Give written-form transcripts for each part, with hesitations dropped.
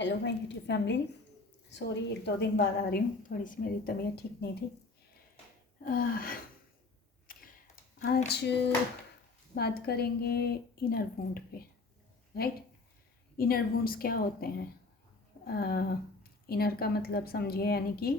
Hello my YouTube family. Sorry, 1-2 दिन बाद आ रही हूँ, थोड़ी सी मेरी तबीयत ठीक नहीं थी। आज बात करेंगे इनर वुंड पे। राइट। इनर वुंड्स क्या होते हैं? इनर का मतलब समझिए, यानी कि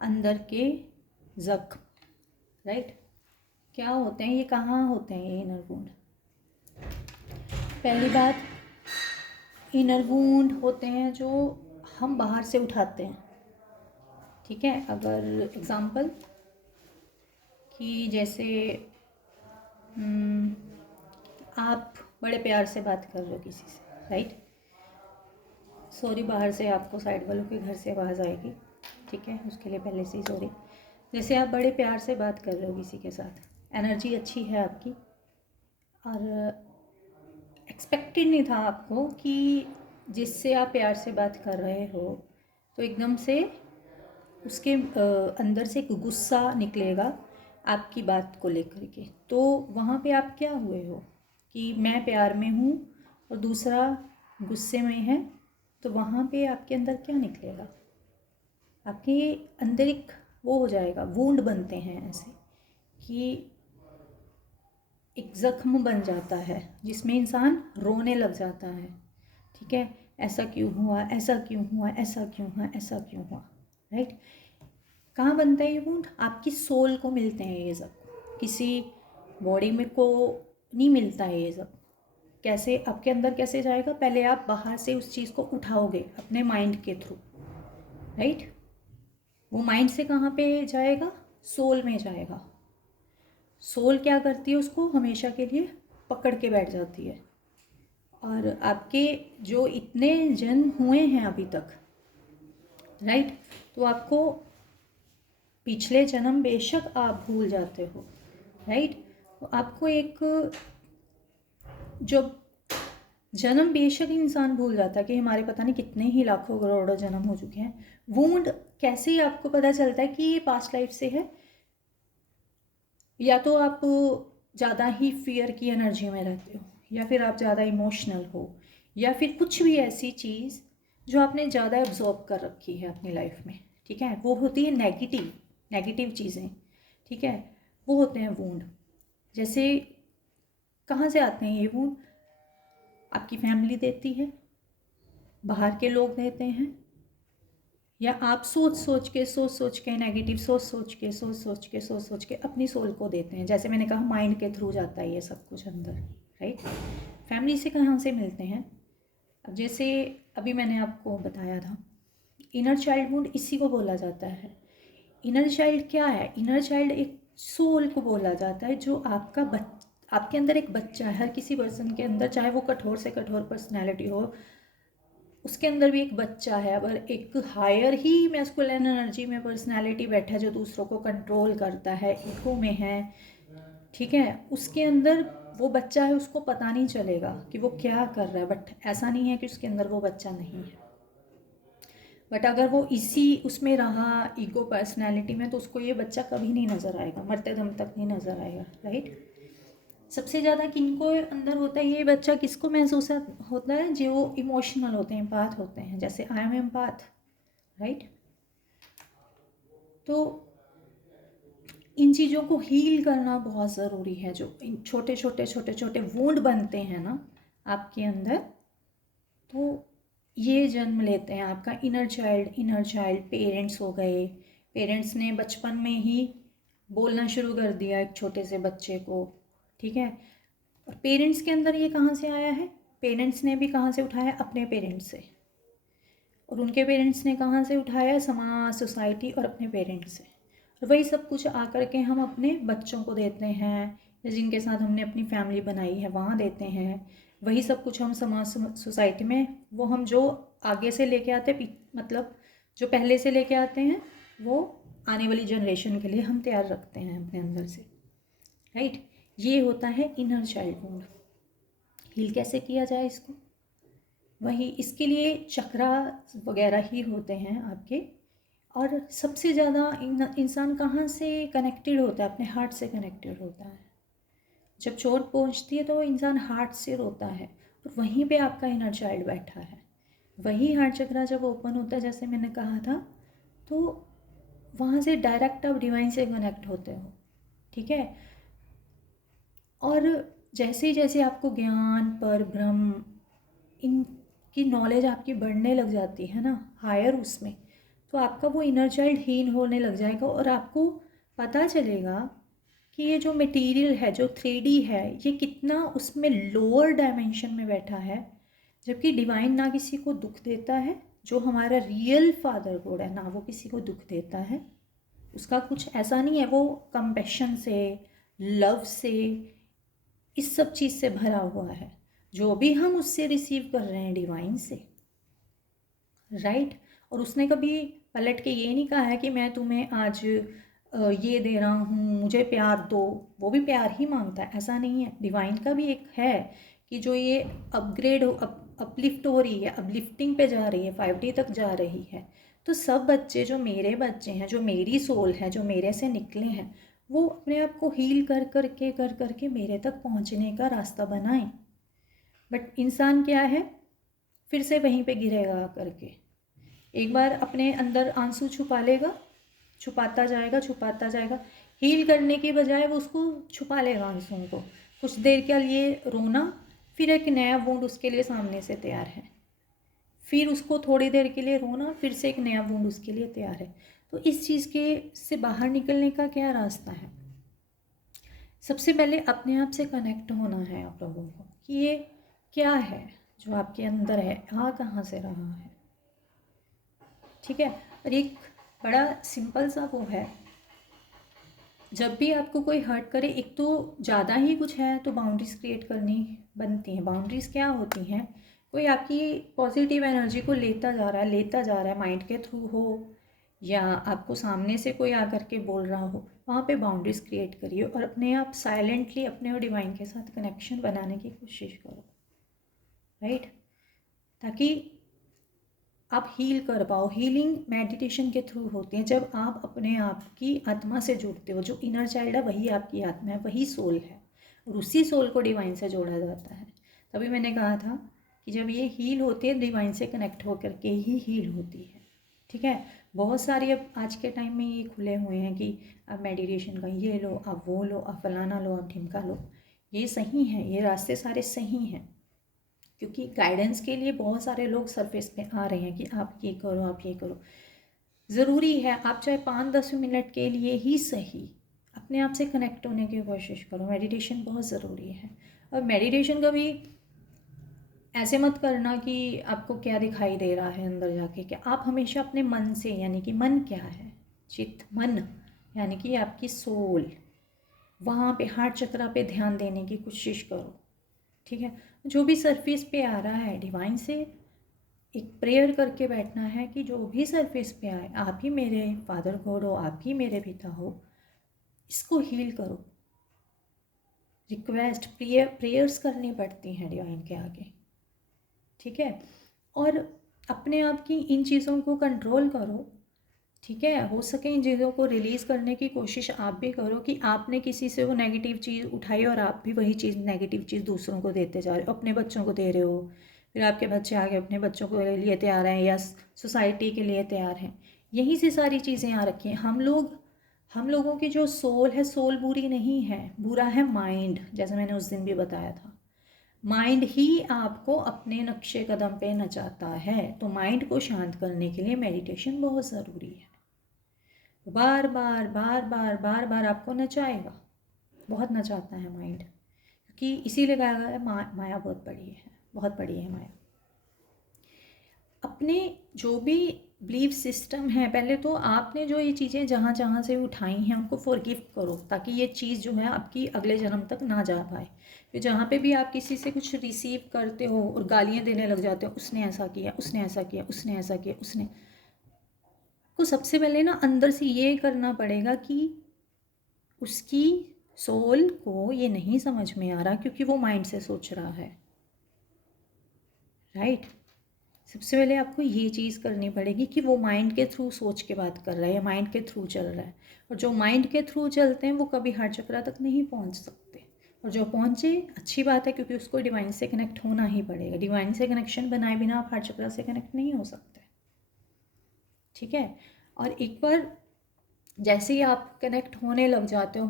अंदर के जख्म। राइट। क्या होते हैं ये, कहाँ होते हैं ये इनर वुंड? पहली बात, इनर वुंड होते हैं जो हम बाहर से उठाते हैं। ठीक है, अगर एग्ज़ाम्पल कि जैसे आप बड़े प्यार से बात कर रहे हो किसी से। राइट। सॉरी, बाहर से आपको साइड वालों के घर से आवाज़ आएगी, ठीक है, उसके लिए पहले से ही सॉरी। जैसे आप बड़े प्यार से बात कर रहे हो किसी के साथ, एनर्जी अच्छी है आपकी, और एक्सपेक्टेड नहीं था आपको कि जिससे आप प्यार से बात कर रहे हो तो एकदम से उसके अंदर से एक गुस्सा निकलेगा आपकी बात को लेकर के। तो वहाँ पे आप क्या हुए हो कि मैं प्यार में हूँ और दूसरा गुस्से में है, तो वहाँ पे आपके अंदर क्या निकलेगा? आपके अंदर एक वो हो जाएगा, वूंड बनते हैं ऐसे कि एक ज़ख्म बन जाता है जिसमें इंसान रोने लग जाता है। ठीक है, ऐसा क्यों हुआ, ऐसा क्यों हुआ, ऐसा क्यों हुआ, ऐसा क्यों हुआ। राइट। कहाँ बनता है ये वुंड? आपकी सोल को मिलते हैं ये सब, किसी बॉडी में को नहीं मिलता है ये सब। कैसे आपके अंदर कैसे जाएगा? पहले आप बाहर से उस चीज़ को उठाओगे अपने माइंड के थ्रू। राइट। वो माइंड से कहाँ पे जाएगा? सोल में जाएगा। सोल क्या करती है? उसको हमेशा के लिए पकड़ के बैठ जाती है। और आपके जो इतने जन्म हुए हैं अभी तक, राइट, तो आपको पिछले जन्म बेशक आप भूल जाते हो। राइट। तो आपको एक जो जन्म बेशक इंसान भूल जाता है कि हमारे पता नहीं कितने ही लाखों करोड़ों जन्म हो चुके हैं। वुंड कैसे ही आपको पता चलता है कि ये पास्ट लाइफ से है? या तो आप ज़्यादा ही फियर की एनर्जी में रहते हो, या फिर आप ज़्यादा इमोशनल हो, या फिर कुछ भी ऐसी चीज़ जो आपने ज़्यादा एब्जॉर्ब कर रखी है अपनी लाइफ में। ठीक है, वो होती है नेगेटिव नेगेटिव चीज़ें। ठीक है, वो होते हैं वुंड। जैसे कहाँ से आते हैं ये वुंड? आपकी फैमिली देती है, बाहर के लोग देते हैं, या आप सोच सोच के नेगेटिव सोच सोच के अपनी सोल को देते हैं। जैसे मैंने कहा, माइंड के थ्रू जाता है ये सब कुछ अंदर। राइट। फैमिली से कहाँ से मिलते हैं? अब जैसे अभी मैंने आपको बताया था, इनर चाइल्ड वुंड इसी को बोला जाता है। इनर चाइल्ड क्या है? इनर चाइल्ड एक सोल को बोला जाता है, जो आपके अंदर एक बच्चा है। हर किसी पर्सन के अंदर, चाहे वो कठोर से कठोर पर्सनैलिटी हो, उसके अंदर भी एक बच्चा है। अगर एक हायर ही मैस्कुलिन एनर्जी में पर्सनालिटी बैठा है जो दूसरों को कंट्रोल करता है, ईगो में है, ठीक है, उसके अंदर वो बच्चा है, उसको पता नहीं चलेगा कि वो क्या कर रहा है। बट ऐसा नहीं है कि उसके अंदर वो बच्चा नहीं है। बट अगर वो इसी उसमें रहा, ईगो पर्सनैलिटी में, तो उसको ये बच्चा कभी नहीं नज़र आएगा, मरते दम तक नहीं नज़र आएगा। राइट। सबसे ज़्यादा किनको अंदर होता है ये बच्चा? किसको महसूस होता है? जो इमोशनल होते हैं, एम्पाथ होते हैं। जैसे आई एम एम्पाथ। राइट। तो इन चीज़ों को हील करना बहुत ज़रूरी है। जो इन छोटे छोटे छोटे छोटे वुंड बनते हैं ना आपके अंदर, तो ये जन्म लेते हैं आपका इनर चाइल्ड पेरेंट्स हो गए। पेरेंट्स ने बचपन में ही बोलना शुरू कर दिया एक छोटे से बच्चे को। ठीक है, और पेरेंट्स के अंदर ये कहाँ से आया है? पेरेंट्स ने भी कहाँ से उठाया? अपने पेरेंट्स से। और उनके पेरेंट्स ने कहाँ से उठाया? समाज, सोसाइटी और अपने पेरेंट्स से। और वही सब कुछ आकर के हम अपने बच्चों को देते हैं, या जिनके साथ हमने अपनी फैमिली बनाई है वहाँ देते हैं। वही सब कुछ हम समाज, सोसाइटी में, वो हम जो आगे से लेके आते, मतलब जो पहले से लेके आते हैं, वो आने वाली जनरेशन के लिए हम तैयार रखते हैं अपने अंदर से। राइट। ये होता है इनर चाइल्ड वुंड। हील कैसे किया जाए इसको? वही, इसके लिए चक्रा वगैरह ही होते हैं आपके। और सबसे ज़्यादा इंसान कहाँ से कनेक्टेड होता है? अपने हार्ट से कनेक्टेड होता है। जब चोट पहुँचती है तो इंसान हार्ट से रोता है, और वहीं पे आपका इनर चाइल्ड बैठा है। वही हार्ट चक्रा जब ओपन होता है, जैसे मैंने कहा था, तो वहाँ से डायरेक्ट आप डिवाइन से कनेक्ट होते हो, ठीक है। और जैसे जैसे आपको ज्ञान, पर ब्रह्म, इनकी नॉलेज आपकी बढ़ने लग जाती है ना हायर उसमें, तो आपका वो इनर चाइल्ड हील होने लग जाएगा और आपको पता चलेगा कि ये जो मटेरियल है, जो 3D है, ये कितना उसमें लोअर डायमेंशन में बैठा है, जबकि डिवाइन ना किसी को दुख देता है। जो हमारा रियल फादर गॉड है ना, वो किसी को दुख देता है। उसका कुछ ऐसा नहीं है, वो कंपैशन से, लव से, इस सब चीज़ से भरा हुआ है, जो भी हम उससे रिसीव कर रहे हैं डिवाइन से, राइट। और उसने कभी पलट के ये नहीं कहा है कि मैं तुम्हें आज ये दे रहा हूँ, मुझे प्यार दो। वो भी प्यार ही मांगता है, ऐसा नहीं है। डिवाइन का भी एक है कि जो ये अपग्रेड हो, अपलिफ्ट हो रही है, अपलिफ्टिंग पे जा रही है, 5D तक जा रही है। तो सब बच्चे, जो मेरे बच्चे हैं, जो मेरी सोल है, जो मेरे से निकले हैं, वो अपने आप को हील कर करके मेरे तक पहुंचने का रास्ता बनाएं। बट इंसान क्या है, फिर से वहीं पे गिरेगा करके। एक बार अपने अंदर आंसू छुपा लेगा, छुपाता जाएगा। हील करने के बजाय वो उसको छुपा लेगा आंसुओं को। कुछ देर के लिए रोना, फिर एक नया वुंड उसके लिए सामने से तैयार है। फिर उसको थोड़ी देर के लिए रोना, फिर से एक नया वुंड उसके लिए तैयार है। तो इस चीज़ के से बाहर निकलने का क्या रास्ता है? सबसे पहले अपने आप से कनेक्ट होना है आप लोगों को कि ये क्या है जो आपके अंदर है, आ कहाँ से रहा है, ठीक है। और एक बड़ा सिंपल सा वो है, जब भी आपको कोई हर्ट करे, एक तो ज़्यादा ही कुछ है तो बाउंड्रीज क्रिएट करनी बनती हैं। बाउंड्रीज क्या होती हैं? कोई आपकी पॉजिटिव एनर्जी को लेता जा रहा है, माइंड के थ्रू हो या आपको सामने से कोई आकर के बोल रहा हो, वहाँ पे बाउंड्रीज क्रिएट करिए और अपने आप साइलेंटली अपने और डिवाइन के साथ कनेक्शन बनाने की कोशिश करो, राइट, ताकि आप हील कर पाओ। हीलिंग मेडिटेशन के थ्रू होती है, जब आप अपने आप की आत्मा से जुड़ते हो। जो इनर चाइल्ड है वही आपकी आत्मा है, वही सोल है, और उसी सोल को डिवाइन से जोड़ा जाता है। तभी मैंने कहा था कि जब ये हील होती है, डिवाइन से कनेक्ट होकर के ही हील होती है, ठीक है। बहुत सारी अब आज के टाइम में ये खुले हुए हैं कि आप मेडिटेशन का ये लो, आप वो लो, आप फलाना लो, आप ढिमका लो। ये सही है, ये रास्ते सारे सही हैं, क्योंकि गाइडेंस के लिए बहुत सारे लोग सरफेस पे आ रहे हैं कि आप ये करो, आप ये करो। ज़रूरी है, आप चाहे 5-10 मिनट के लिए ही सही अपने आप से कनेक्ट होने की कोशिश करो। मेडिटेशन बहुत ज़रूरी है। और मेडिटेशन का भी ऐसे मत करना कि आपको क्या दिखाई दे रहा है अंदर जाके, कि आप हमेशा अपने मन से, यानी कि मन क्या है, चित्त, मन यानी कि आपकी सोल, वहाँ पे हार्ट चक्रा पे ध्यान देने की कोशिश करो, ठीक है। जो भी सरफेस पे आ रहा है, डिवाइन से एक प्रेयर करके बैठना है कि जो भी सरफेस पे आए, आप ही मेरे फादर गॉड हो, आप ही मेरे पिता हो, इसको हील करो। रिक्वेस्ट, प्रेयर्स करनी पड़ती हैं डिवाइन के आगे, ठीक है। और अपने आप की इन चीज़ों को कंट्रोल करो, ठीक है। हो सके इन चीज़ों को रिलीज़ करने की कोशिश आप भी करो, कि आपने किसी से वो नेगेटिव चीज़ उठाई और आप भी वही चीज़, नेगेटिव चीज़ दूसरों को देते जा रहे हो, अपने बच्चों को दे रहे हो, फिर आपके बच्चे आगे अपने बच्चों के लिए तैयार हैं या सोसाइटी के लिए तैयार हैं। यहीं से सारी चीज़ें आ रखी हैं। हम लोगों की जो सोल है, सोल बुरी नहीं है, बुरा है माइंड, जैसे मैंने उस दिन भी बताया था। माइंड ही आपको अपने नक्शे कदम पे नचाता है। तो माइंड को शांत करने के लिए मेडिटेशन बहुत ज़रूरी है। बार बार बार बार बार बार आपको नचाएगा, बहुत नचाता है माइंड, क्योंकि इसीलिए कहा गया है माया बहुत बड़ी है, बहुत बड़ी है माया। अपने जो भी बिलीफ सिस्टम है, पहले तो आपने जो ये चीज़ें जहाँ जहाँ से उठाई हैं उनको फॉरगिव करो, ताकि ये चीज़ जो है आपकी अगले जन्म तक ना जा पाए। फिर जहाँ पे भी आप किसी से कुछ रिसीव करते हो और गालियाँ देने लग जाते हो, उसने ऐसा किया, उसने ऐसा किया, उसने ऐसा किया, उसने, को सबसे पहले ना अंदर से ये करना पड़ेगा कि उसकी सोल को ये नहीं समझ में आ रहा, क्योंकि वो माइंड से सोच रहा है, राइट। सबसे पहले आपको ये चीज़ करनी पड़ेगी कि वो माइंड के थ्रू सोच के बात कर रहा है या माइंड के थ्रू चल रहा है। और जो माइंड के थ्रू चलते हैं वो कभी हार्ट चक्रा तक नहीं पहुंच सकते, और जो पहुँचे अच्छी बात है, क्योंकि उसको डिवाइन से कनेक्ट होना ही पड़ेगा। डिवाइन से कनेक्शन बनाए बिना आप हार्ट चक्र से कनेक्ट नहीं हो सकते, ठीक है। और एक बार जैसे ही आप कनेक्ट होने लग जाते हो,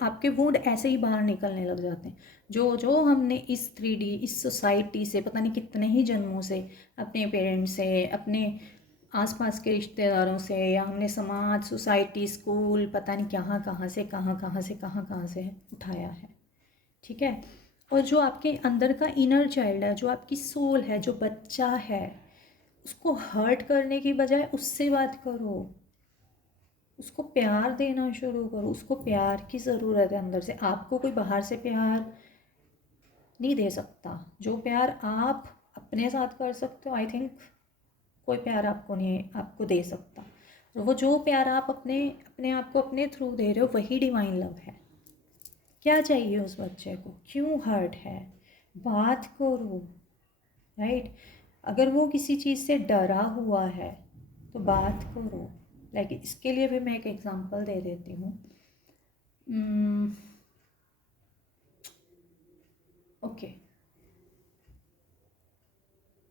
आपके वुंड ऐसे ही बाहर निकलने लग जाते हैं। जो जो हमने इस 3D इस सोसाइटी से पता नहीं कितने ही जन्मों से, अपने पेरेंट्स से, अपने आसपास के रिश्तेदारों से, या हमने समाज, सोसाइटी, स्कूल, पता नहीं कहाँ से उठाया है, ठीक है। और जो आपके अंदर का इनर चाइल्ड है, जो आपकी सोल है, जो बच्चा है, उसको हर्ट करने की बजाय उससे बात करो, उसको प्यार देना शुरू करो। उसको प्यार की ज़रूरत है अंदर से, आपको कोई बाहर से प्यार नहीं दे सकता। जो प्यार आप अपने साथ कर सकते हो, आई थिंक कोई प्यार आपको नहीं आपको दे सकता। और वो जो प्यार आप अपने अपने आप को अपने थ्रू दे रहे हो, वही डिवाइन लव है। क्या चाहिए उस बच्चे को, क्यों हर्ट है, बात करो, राइट। अगर वो किसी चीज़ से डरा हुआ है तो बात करो। लाइक इसके लिए भी मैं एक एग्जांपल दे देती हूँ। ओके,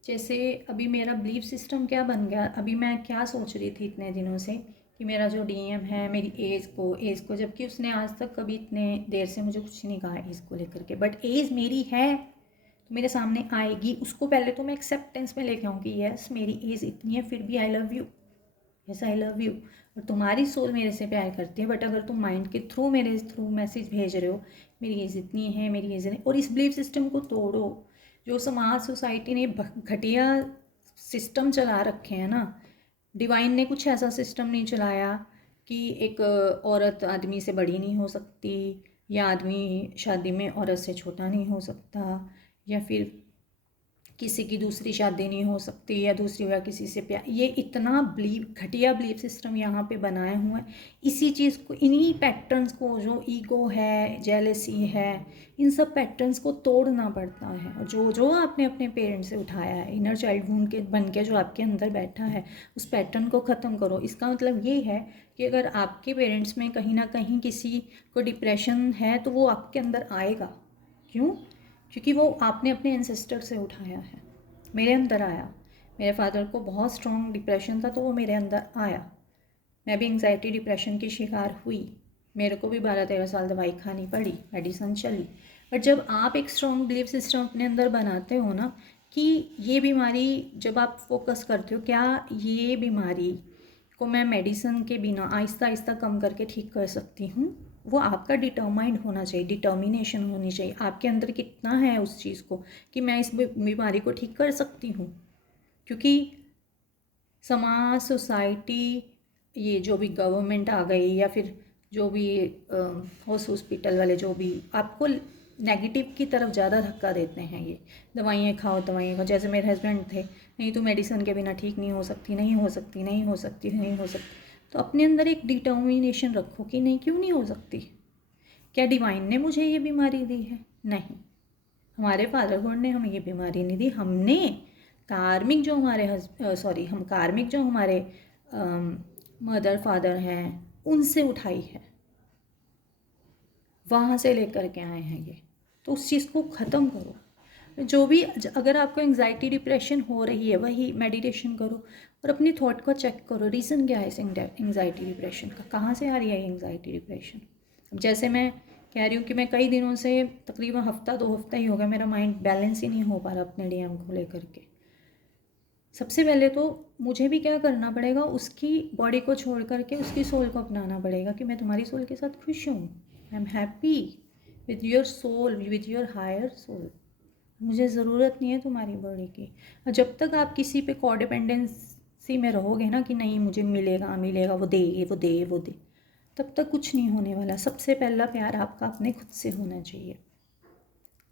जैसे अभी मेरा बिलीफ सिस्टम क्या बन गया, अभी मैं क्या सोच रही थी इतने दिनों से कि मेरा जो डीएम है, मेरी एज को, जबकि उसने आज तक कभी इतने देर से मुझे कुछ नहीं कहा एज को लेकर के, बट एज मेरी है तो मेरे सामने आएगी। उसको पहले तो मैं एक्सेप्टेंस में लेके आऊँगी, यस मेरी एज इतनी है, फिर भी I love you, yes I love you. और तुम्हारी सोल मेरे से प्यार करती है, बट अगर तुम माइंड के थ्रू मेरे थ्रू मैसेज भेज रहे हो मेरी एज इतनी है, मेरी एज नहीं, और इस बिलीफ सिस्टम को तोड़ो। जो समाज सोसाइटी ने घटिया सिस्टम चला रखे हैं ना, डिवाइन ने कुछ ऐसा सिस्टम नहीं चलाया कि एक औरत आदमी से बड़ी नहीं हो सकती, या आदमी शादी में औरत से छोटा नहीं हो सकता, या फिर किसी की दूसरी शादी नहीं हो सकती, या दूसरी बार किसी से प्यार। ये इतना घटिया बिलीफ सिस्टम यहाँ पे बनाए हुए हैं। इसी चीज़ को, इन्हीं पैटर्न्स को, जो ईगो है, जेलसी है, इन सब पैटर्न्स को तोड़ना पड़ता है। और जो जो आपने अपने पेरेंट्स से उठाया है, इनर चाइल्ड वुंड के बन के जो आपके अंदर बैठा है, उस पैटर्न को ख़त्म करो। इसका मतलब ये है कि अगर आपके पेरेंट्स में कहीं ना कहीं किसी को डिप्रेशन है तो वो आपके अंदर आएगा। क्यों? क्योंकि वो आपने अपने एंसेस्टर से उठाया है। मेरे अंदर आया, मेरे फादर को बहुत स्ट्रॉन्ग डिप्रेशन था तो वो मेरे अंदर आया। मैं भी एंग्जाइटी डिप्रेशन की शिकार हुई, मेरे को भी 12-13 साल दवाई खानी पड़ी, मेडिसिन चली। बट जब आप एक स्ट्रॉन्ग बिलीफ सिस्टम अपने अंदर बनाते हो ना कि ये बीमारी, जब आप फोकस करते हो क्या ये बीमारी को मैं मेडिसिन के बिना आहिस्ता आहिस्ता कम करके ठीक कर सकती हूँ, वो आपका डिटरमाइंड होना चाहिए, डिटर्मिनेशन होनी चाहिए आपके अंदर कितना है उस चीज़ को कि मैं इस बीमारी को ठीक कर सकती हूँ। क्योंकि समाज, सोसाइटी, ये जो भी गवर्नमेंट आ गई, या फिर जो भी हॉस्पिटल वाले जो भी आपको नेगेटिव की तरफ ज़्यादा धक्का देते हैं, ये दवाइयाँ खाओ, दवाइयाँ खाओ। जैसे मेरे हस्बैंड थे, नहीं तो मेडिसिन के बिना ठीक नहीं हो सकती, नहीं हो सकती, नहीं हो सकती, नहीं हो सकती। तो अपने अंदर एक डिटर्मिनेशन रखो कि नहीं, क्यों नहीं हो सकती। क्या डिवाइन ने मुझे ये बीमारी दी है? नहीं, हमारे फादर गॉड ने हमें ये बीमारी नहीं दी, हमने कार्मिक जो हमारे हम कार्मिक जो हमारे मदर फादर हैं उनसे उठाई है, वहाँ से लेकर के आए हैं ये। तो उस चीज़ को ख़त्म करो। जो भी, अगर आपको एंग्जाइटी डिप्रेशन हो रही है, वही मेडिटेशन करो और अपनी थॉट को चेक करो, रीज़न क्या है इस एंग्जाइटी डिप्रेशन का, कहाँ से आ रही है एंग्जाइटी डिप्रेशन। अब जैसे मैं कह रही हूँ कि मैं कई दिनों से, तकरीबन हफ्ता 2 हफ्ता ही हो गया, मेरा माइंड बैलेंस ही नहीं हो पा रहा अपने डीएम को लेकर के। सबसे पहले तो मुझे भी क्या करना पड़ेगा, उसकी बॉडी को छोड़ करके उसकी सोल को अपनाना पड़ेगा कि मैं तुम्हारी सोल के साथ खुश हूँ, I am happy with your soul, with your higher soul. मुझे ज़रूरत नहीं है तुम्हारी बॉडी की। और जब तक आप किसी पे कोडिपेंडेंसी में रहोगे ना कि नहीं मुझे मिलेगा मिलेगा, वो दे वो दे वो दे, तब तक कुछ नहीं होने वाला। सबसे पहला प्यार आपका अपने खुद से होना चाहिए,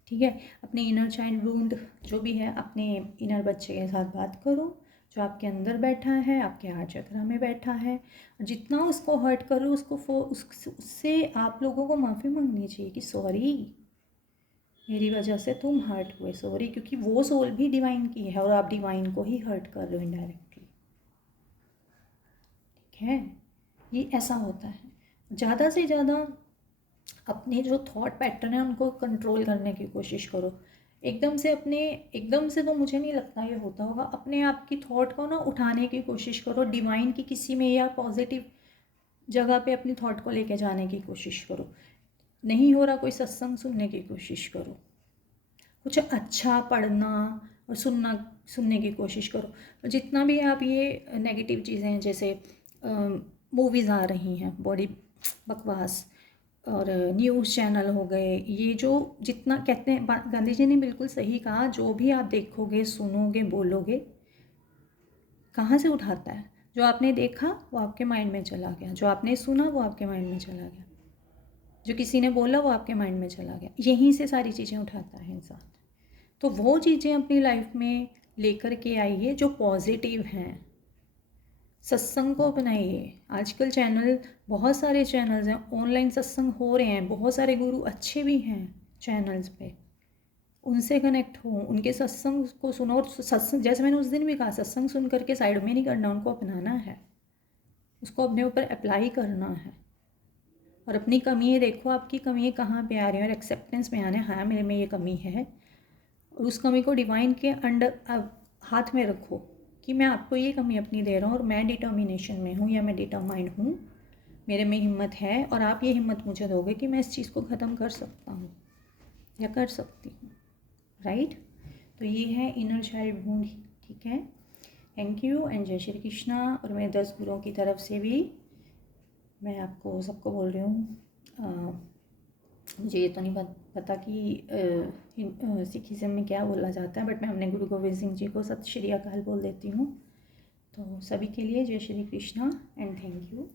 ठीक है। अपने इनर चाइल्ड वुंड जो भी है, अपने इनर बच्चे के साथ बात करो जो आपके अंदर बैठा है, आपके हार्ट चक्र में बैठा है। और जितना उसको हर्ट करो, उससे आप लोगों को माफ़ी मांगनी चाहिए कि सॉरी, मेरी वजह से तुम हर्ट हुए, सॉरी। क्योंकि वो सोल भी डिवाइन की है और आप डिवाइन को ही हर्ट कर रहे हो इनडायरेक्टली, ठीक है। ये ऐसा होता है। ज़्यादा से ज़्यादा अपने जो थॉट पैटर्न है उनको कंट्रोल करने की कोशिश करो। एकदम से तो मुझे नहीं लगता ये होता होगा। अपने आप की थॉट को ना उठाने की कोशिश करो, डिवाइन की किसी में या पॉजिटिव जगह पे अपनी थॉट को लेके जाने की कोशिश करो। नहीं हो रहा, कोई सत्संग सुनने की कोशिश करो, कुछ अच्छा पढ़ना और सुनने की कोशिश करो। और जितना भी आप ये नेगेटिव चीज़ें हैं, जैसे मूवीज़ आ रही हैं बड़ी बकवास, और न्यूज़ चैनल हो गए, ये जो जितना कहते हैं, गांधी जी ने बिल्कुल सही कहा, जो भी आप देखोगे, सुनोगे, बोलोगे, कहाँ से उठाता है? जो आपने देखा वो आपके माइंड में चला गया, जो आपने सुना वो आपके माइंड में चला गया, जो किसी ने बोला वो आपके माइंड में चला गया, यहीं से सारी चीज़ें उठाता है इंसान। तो वो चीज़ें अपनी लाइफ में लेकर के आइए जो पॉजिटिव हैं। सत्संग को अपनाइए। आजकल चैनल, बहुत सारे चैनल्स हैं, ऑनलाइन सत्संग हो रहे हैं, बहुत सारे गुरु अच्छे भी हैं चैनल्स पे, उनसे कनेक्ट हो, उनके सत्संग को सुनो। और सत्संग, जैसे मैंने उस दिन भी कहा, सत्संग सुन करके साइड में नहीं करना, उनको अपनाना है, उसको अपने ऊपर अप्लाई करना है। और अपनी कमियाँ देखो, आपकी कमियाँ कहाँ पे आ रही हैं, और एक्सेप्टेंस में आना है, हाँ मेरे में ये कमी है, और उस कमी को डिवाइन के अंडर हाथ में रखो कि मैं आपको ये कमी अपनी दे रहा हूँ, और मैं डिटर्मिनेशन में हूँ या मैं डिटरमाइंड हूँ, मेरे में हिम्मत है, और आप ये हिम्मत मुझे दोगे कि मैं इस चीज़ को ख़त्म कर सकता हूँ या कर सकती हूँ। राइट? तो ये है इनर चाइल्ड वूंड। ठीक है, थैंक यू एंड जय श्री कृष्णा। और मेरे 10 गुरुओं की तरफ से भी मैं आपको सबको बोल रही हूँ, मुझे ये तो नहीं पता कि सिखिज़म में क्या बोला जाता है, बट मैं अपने गुरु गोविंद सिंह जी को सत श्री अकाल बोल देती हूँ। तो सभी के लिए जय Shri Krishna and thank you.